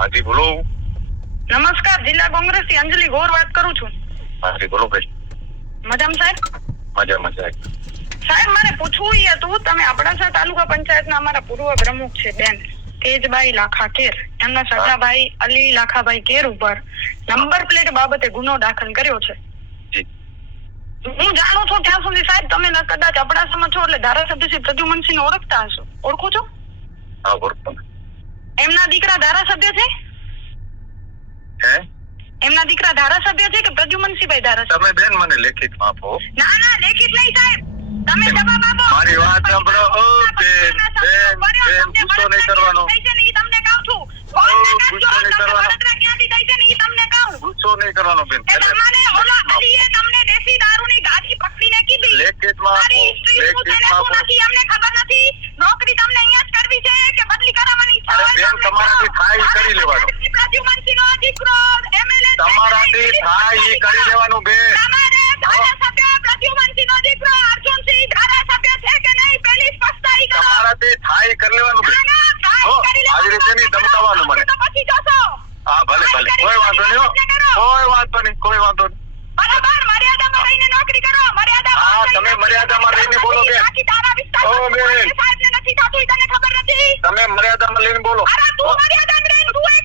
હાજી બોલો. નમસ્કાર, જિલ્લા કોંગ્રેસથી અંજલિ ગોર વાત કરું છું. હાજી બોલો ભાઈ. મજામાં સાહેબ? મજામાં સાહેબ. સાહેબ મારે પૂછવું એ હતું, તમે અબડાસા તાલુકા પંચાયતના અમારા પૂર્વ પ્રમુખ છે બેન તેજભાઈ લાખા કેર, એમના સગાભાઈ અલી લાખાભાઈ કેર ઉપર નંબર પ્લેટ બાબતે ગુનો દાખલ કર્યો છે. હું જાણું છું ત્યાં સુધી સાહેબ તમે કદાચ અબડાસામાં છો એટલે ધારાસભ્ય શ્રી પ્રદ્યુમનસિંહને ઓળખતા હશો. ઓળખો છો? હા ઓળખો. એમના દીકરા ધારાસભ્ય છે? હે? એમના દીકરા ધારાસભ્ય છે કે પ્રદ્યુમનસિંહભાઈ ધારાસભ્ય? તમે બેન મને લેખિતમાં આપો. ના લેખિત નહીં સાહેબ, તમે જવાબ આપો. મારી વાત સાંભળો. ઓ બેન ગુસ્સો નહીં કરવાનો. તમને કહું છું ગુસ્સો નહીં કરવાનો. ક્યાંથી થઈ છે ને ઈ તમને કહું. ગુસ્સો નહીં કરવાનો બેન. તમને ઓલા અલીએ તમને દેશી દારૂની ગાડી પકડીને કીધી. લેખિતમાં આપો. લેખિતમાં આપો. અમને ખબર નથી નોકરી તમને અહીંયા જ કરવી છે કે બદલી કરાવવાની છે? અરે બેન તમારાથી થાય ઈ કરી લેવાનું. પ્રદ્યુમનસિંહનો દીકરો MLA તમારાથી થાય ઈ કરી લેવાનું બેન. તમારે ધારાસભ્ય પ્રદ્યુમનસિંહનો દીકરો અર્જુનસિંહ ધારાસભ્ય છે કે નહીં પેલી સ્પષ્ટતા કરો. તમારાથી થાય કરી લેવાનું બેન. આવી રીતે નહીં ધમકાવવાનું મને. તો પછી જોશો. હા ભલે કોઈ વાંધો નહીં હો. કોઈ વાંધો નહીં. બરાબર, મર્યાદામાં રહીને નોકરી કરો. મર્યાદામાં. હા તમે મર્યાદામાં રહીને બોલો બેન. બાકી તારા વિસ્તારમાં ઓ બેન. સાહેબને નથી થતું ઈ તને ખબર નથી? તમે મર્યાદામાં લઈને બોલો. અરે તું મર્યાદામાં રહીને તું એક